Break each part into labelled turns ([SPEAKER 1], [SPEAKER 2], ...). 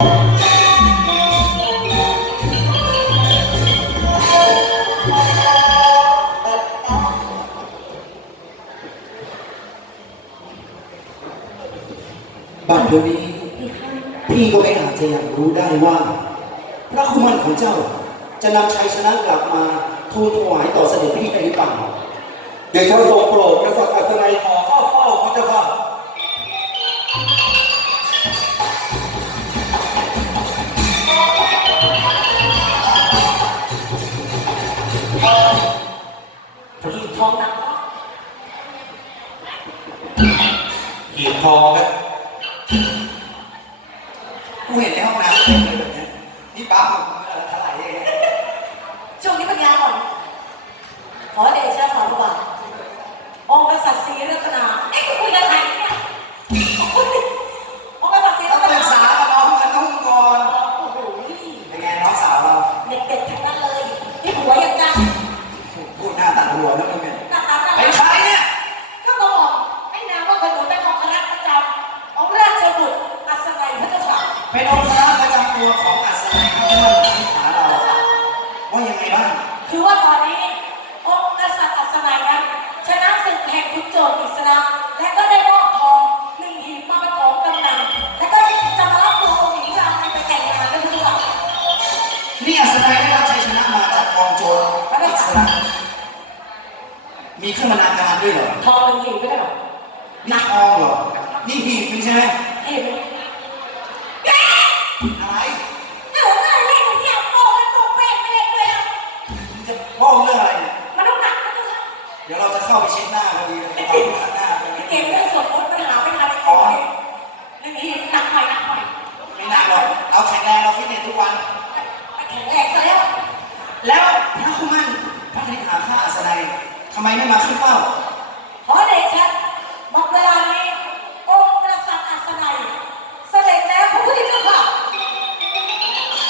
[SPEAKER 1] บ้านเรือนนี้พี่ก็ไม่อาจจะยังรู้ได้ว่า พระคุมันของเจ้าจะนำชัยชนะกลับมาทูลถวายต่อเสด็จพี่ได้หรือเปล่า
[SPEAKER 2] เดี๋ยวฉันทรงโปรดกริย์อัศ
[SPEAKER 3] หีบทองนะ
[SPEAKER 1] กูเห็นในห้องน้ำเป็นแบบนี้นี่ป้าเออเท่าไหร่เอง
[SPEAKER 3] ช่วงนี้ปัญญาอ่อนขอเดชะฝ่าพระบาทองค์กษัตริย์ อิ
[SPEAKER 1] สระมีเครื่
[SPEAKER 3] องบรร
[SPEAKER 1] ณาการด้วยเหรอ
[SPEAKER 3] ทองหนึ่งหีบไม่ได้หรอ
[SPEAKER 1] นี่ทองเหรอ นี่หีบมึงใช่ไหม
[SPEAKER 3] หีบ
[SPEAKER 1] อะไพระ
[SPEAKER 3] คุมัน
[SPEAKER 1] พระคณิษฐาข้าอัศนัยทำไมไม่มาขึ้นเฝ้า
[SPEAKER 3] ขอเดชะบอกเวลานี้องค์กษัตริย์อัศนัยเสด็จแล้วพระพุทธเจ้าค่ะ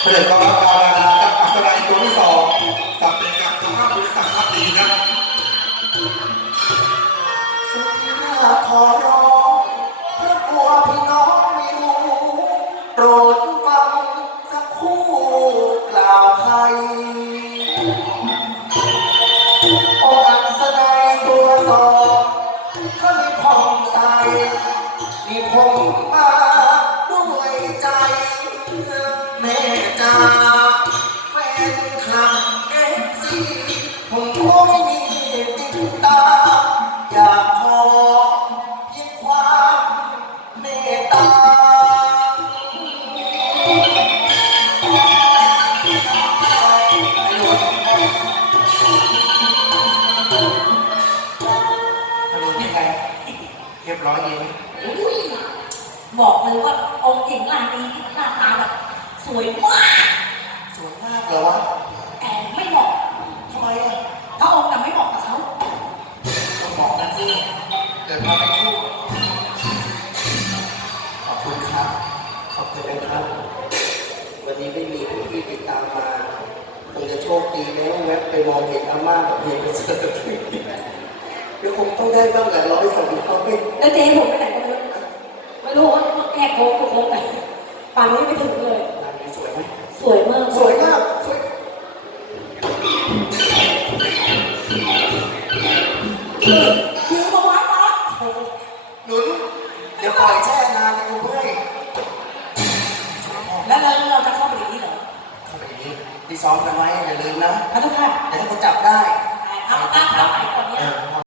[SPEAKER 2] เสด็จกองทัพดาวดารากับอัศนัยตัวที่สองสับเป็นกับตัวข้าบริษัททัพดีนะ
[SPEAKER 1] สุดที่น่าขอร้องเพราะกลัวพี่น้องไม่รู้โปรด ผมก็ไม่มีติดตามอยากขอเพียงความเมตตาฮัลโหลยังไงเรียบร้อยดีไหม
[SPEAKER 3] อุ้ยบอกเลยว่าองค์หญิงลานีหน้าตาแบบสวยมาก
[SPEAKER 1] สวยมากเหรอวะ
[SPEAKER 3] เกิ
[SPEAKER 1] ดมาเป็นคู่ขอบคุณครับ ขอบคุณนะครับ วันนี้ไม่มีผู้ที่ติดตามมาคงจะโชคดีแล้วแวะไปมองเห็นอาม่ากับเพียงเป็นเสือกับพี่เดี๋ยวคงต้องได้บ้างแหละร้อยสองร้อย
[SPEAKER 3] แล้วเจ๊ผมไปไหนก็ไม่รู้ไม่รู้ว่าแค่โค้งก็โค้งไปป่านนี้ไม่ถึงเลย
[SPEAKER 1] ร้านนี้สวยไหม
[SPEAKER 3] สวยมาก
[SPEAKER 1] สวยมากสวย
[SPEAKER 3] นี่ยืม
[SPEAKER 1] ซ้อมกันไว้อย่าลืมนะ
[SPEAKER 3] พระเจ้าค่ะ
[SPEAKER 1] เดี๋ยวให้เขาจับได้
[SPEAKER 3] เอาเอาเอาไปก่อนเนี่ย
[SPEAKER 1] เออ